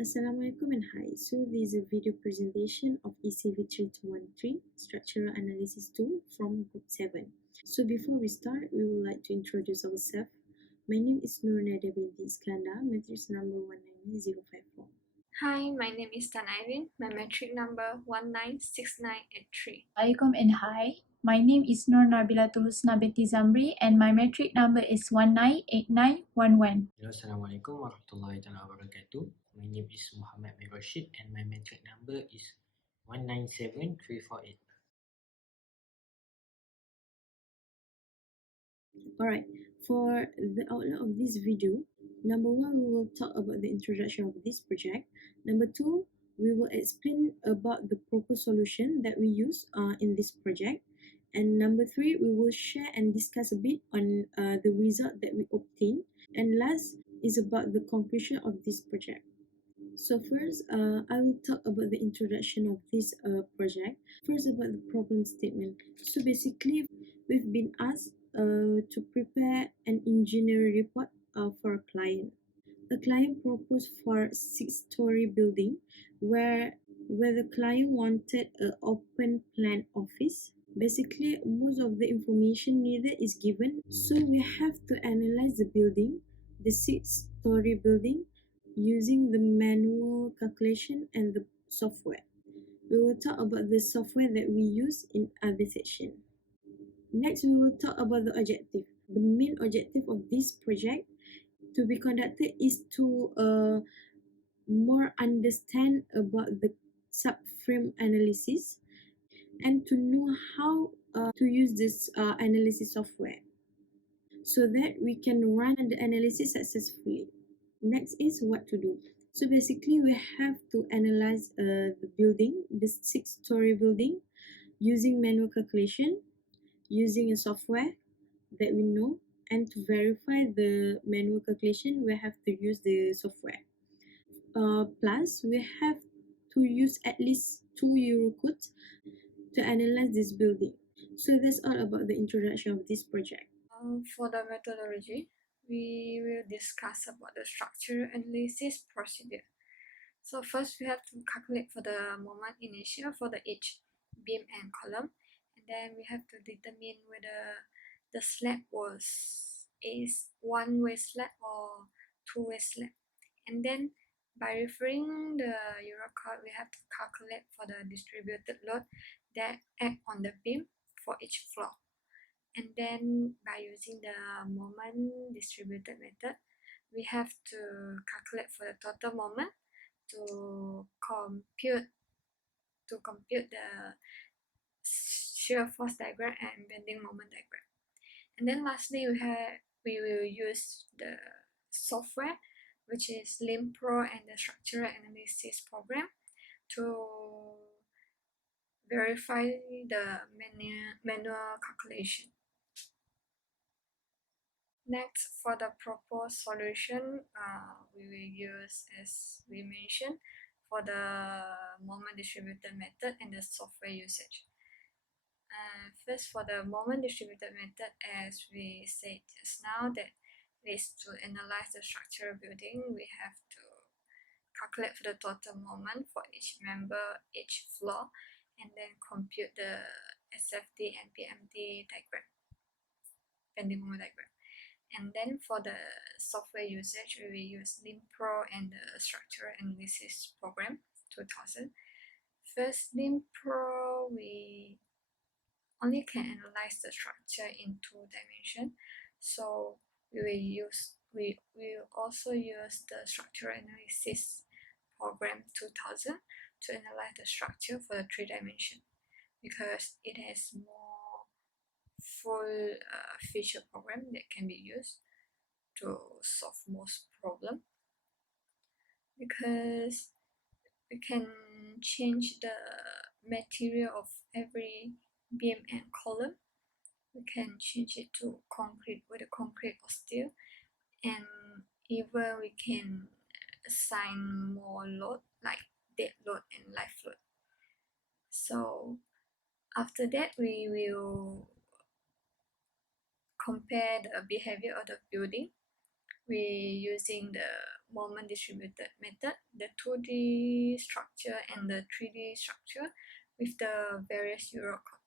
Assalamualaikum and hi. So this is a video presentation of ECV3213 Structural Analysis 2 from Book 7. So before we start, we would like to introduce ourselves. My name is Nadiah binti Iskandar, matrix number 199054. Hi, my name is Nadiah. My metric number 196983. Assalamualaikum and hi. My name is NABILATUL ZAMRI and my metric number is 198911. Hello, Assalamualaikum warahmatullahi wabarakatuh. My name is Muhammad ROSHID and my metric number is 197348. Alright, for the outline of this video, number 1, we will talk about the introduction of this project. Number 2, we will explain about the proposed solution that we use in this project. And number 3, we will share and discuss a bit on the result that we obtained. And last is about the conclusion of this project. So first, I will talk about the introduction of this project. First, about the problem statement. So basically, we've been asked to prepare an engineering report for a client. The client proposed for a 6-story building where the client wanted an open plan office. Basically, most of the information needed is given. So we have to analyze the building, the 6-story building, using the manual calculation and the software. We will talk about the software that we use in other section. Next, we will talk about the objective. The main objective of this project to be conducted is to more understand about the subframe analysis and to know how to use this analysis software so that we can run the analysis successfully. Next is what to do. So basically, we have to analyze the building, the 6-story building, using manual calculation, using a software that we know, and to verify the manual calculation, we have to use the software. Plus, we have to use at least 2 euro codes to analyze this building. So that's all about the introduction of this project. For the methodology, we will discuss about the structural analysis procedure. So first, we have to calculate for the moment initial for the each beam and column, and then we have to determine whether the slab is one-way slab or two-way slab, and then by referring the Euro code, we have to calculate for the distributed load that act on the beam for each floor. And then by using the moment distributed method, we have to calculate for the total moment to compute the shear force diagram and bending moment diagram. And then lastly, we will use the software, which is LIMPRO and the structural analysis program to verify the manual calculation. Next, for the proposed solution, we will use, as we mentioned, for the moment distributed method and the software usage. First, for the moment distributed method, as we said just now, that is to analyze the structural building, we have to calculate for the total moment for each member, each floor, and then compute the SFD and PMD diagram, bending moment diagram. And then for the software usage, we will use LIMPRO and the structural analysis program 2000. First, LIMPRO, we only can analyze the structure in 2 dimensions. So we will also use the structural analysis program 2000 to analyze the structure for the 3 dimensions because it has more full feature program that can be used to solve most problem, because we can change the material of every beam and column. We can change it to concrete, whether concrete or steel, and even we can assign more load like dead load and live load. So after that, we will compare the behavior of the building. We using the moment distributed method, the 2D structure and the 3D structure with the various euro code.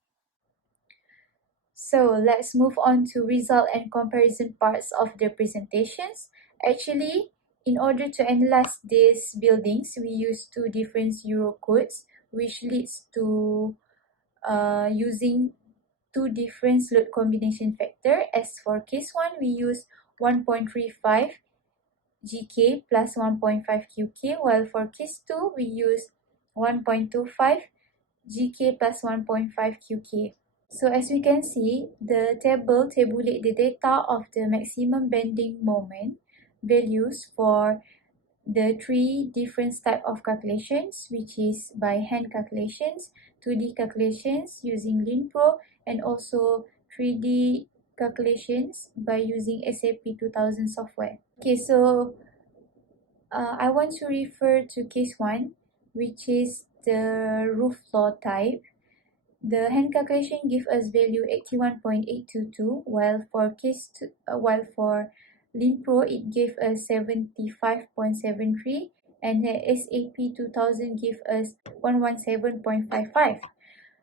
So let's move on to result and comparison parts of the presentations. Actually, in order to analyze these buildings, we use two different euro codes, which leads to using two different load combination factor. As for case 1, we use 1.35 GK plus 1.5 QK, while for case 2, we use 1.25 GK plus 1.5 QK. So as we can see, the table tabulate the data of the maximum bending moment values for the three different type of calculations, which is by hand calculations, 2D calculations using LinPro, and also 3D calculations by using SAP 2000 software. Okay, so I want to refer to case 1, which is the roof floor type. The hand calculation gives us value 81.822, while for LinPro it gave us 75.73, and the SAP 2000 give us 117.55.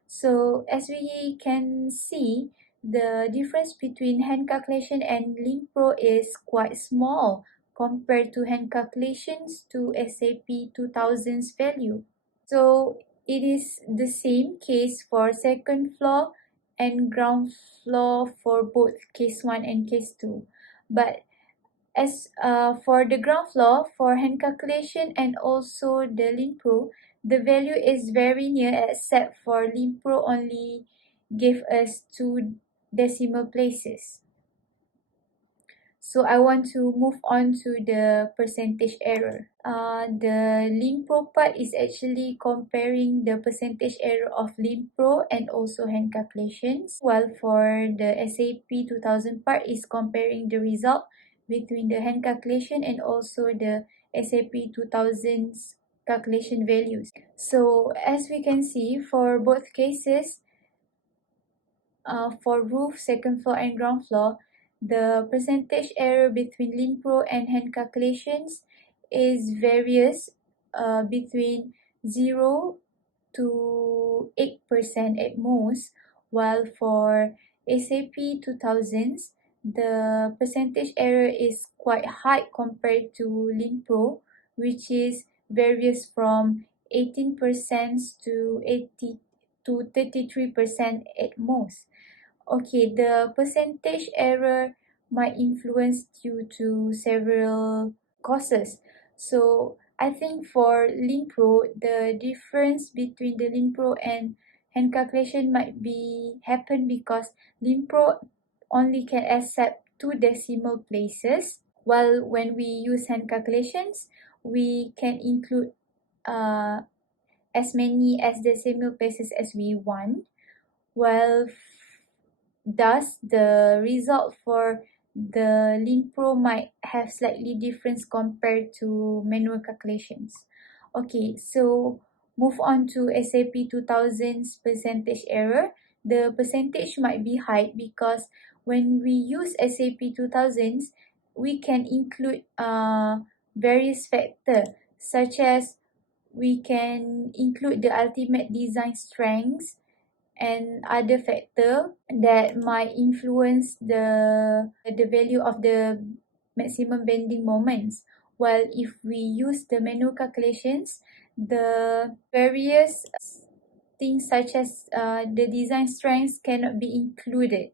So as we can see, the difference between hand calculation and LinPro is quite small compared to hand calculations to SAP 2000's value. So it is the same case for second floor and ground floor for both case 1 and case 2. But as for the ground floor, for hand calculation and also the LinPro, the value is very near, except for LinPro only gave us 2 decimal places. So I want to move on to the percentage error. The LinPro part is actually comparing the percentage error of LinPro and also hand calculations, while for the SAP 2000 part is comparing the result between the hand calculation and also the SAP 2000's calculation values. So as we can see, for both cases, for roof, second floor and ground floor, the percentage error between LinPro and hand calculations is various between 0 to 8% at most, while for SAP 2000s, the percentage error is quite high compared to LinPro, which is various from 18% to 80 to 33% at most. Okay, the percentage error might influence due to several causes. So I think for LinPro, the difference between the LinPro and hand calculation might be happen because LinPro only can accept 2 decimal places, while when we use hand calculations, we can include as many as decimal places as we want, while thus the result for the LinPro might have slightly difference compared to manual calculations. Okay, so move on to SAP 2000's percentage error. The percentage might be high because when we use SAP 2000's, we can include various factors, such as we can include the ultimate design strengths and other factor that might influence the value of the maximum bending moments. While if we use the manual calculations, the various things such as the design strengths cannot be included.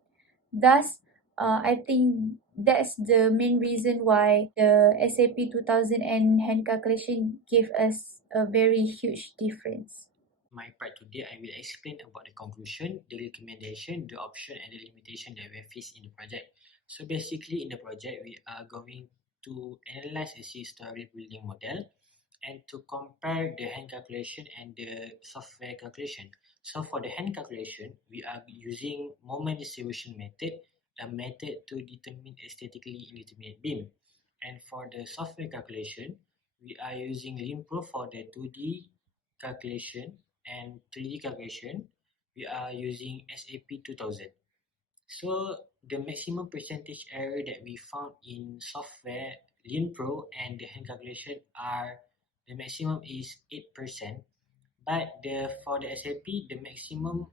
Thus, I think that's the main reason why the SAP 2000 and hand calculation give us a very huge difference. My part today, I will explain about the conclusion, the recommendation, the option, and the limitation that we face in the project. So basically, in the project, we are going to analyze a six-story building model and to compare the hand calculation and the software calculation. So for the hand calculation, we are using moment distribution method, a method to determine aesthetically indeterminate beam. And for the software calculation, we are using LinPro for the 2D calculation and 3D calculation. We are using SAP 2000. So the maximum percentage error that we found in software Lean Pro and the hand calculation are the maximum is 8%, but for the SAP the maximum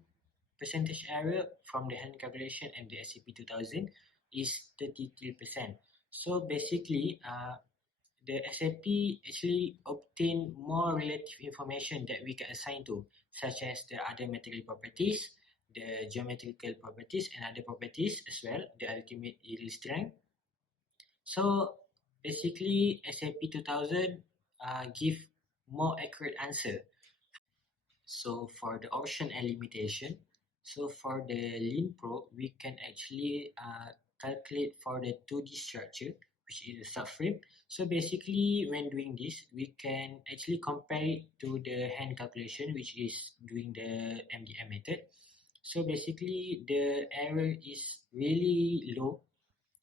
percentage error from the hand calculation and the SAP 2000 is 33%. So basically, the SAP actually obtain more relative information that we can assign to, such as the other material properties, the geometrical properties, and other properties as well, the ultimate yield strength. So basically, SAP 2000 give more accurate answer. So for the option and limitation, so for the Lean Pro, we can actually calculate for the 2D structure, which is a subframe. So basically, when doing this, we can actually compare it to the hand calculation, which is doing the MDM method. So basically, the error is really low.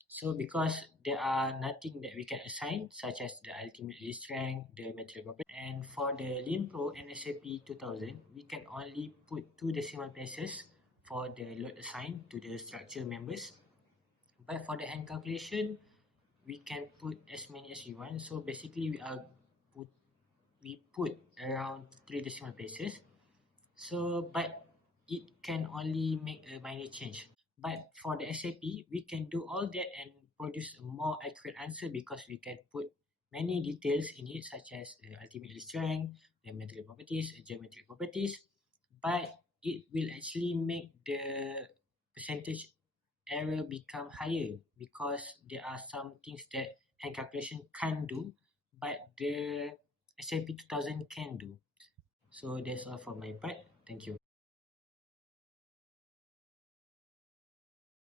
So because there are nothing that we can assign, such as the ultimate yield strength, the material property, and for the Lean Pro and SAP 2000, we can only put 2 decimal places for the load assigned to the structure members. But for the hand calculation, we can put as many as we want. So basically, we put around 3 decimal places. So but it can only make a minor change. But for the SAP, we can do all that and produce a more accurate answer because we can put many details in it, such as the ultimate yield strength, the material properties, the geometric properties. But it will actually make the percentage error become higher because there are some things that hand calculation can't do, but the SAP 2000 can do. So that's all for my part. Thank you.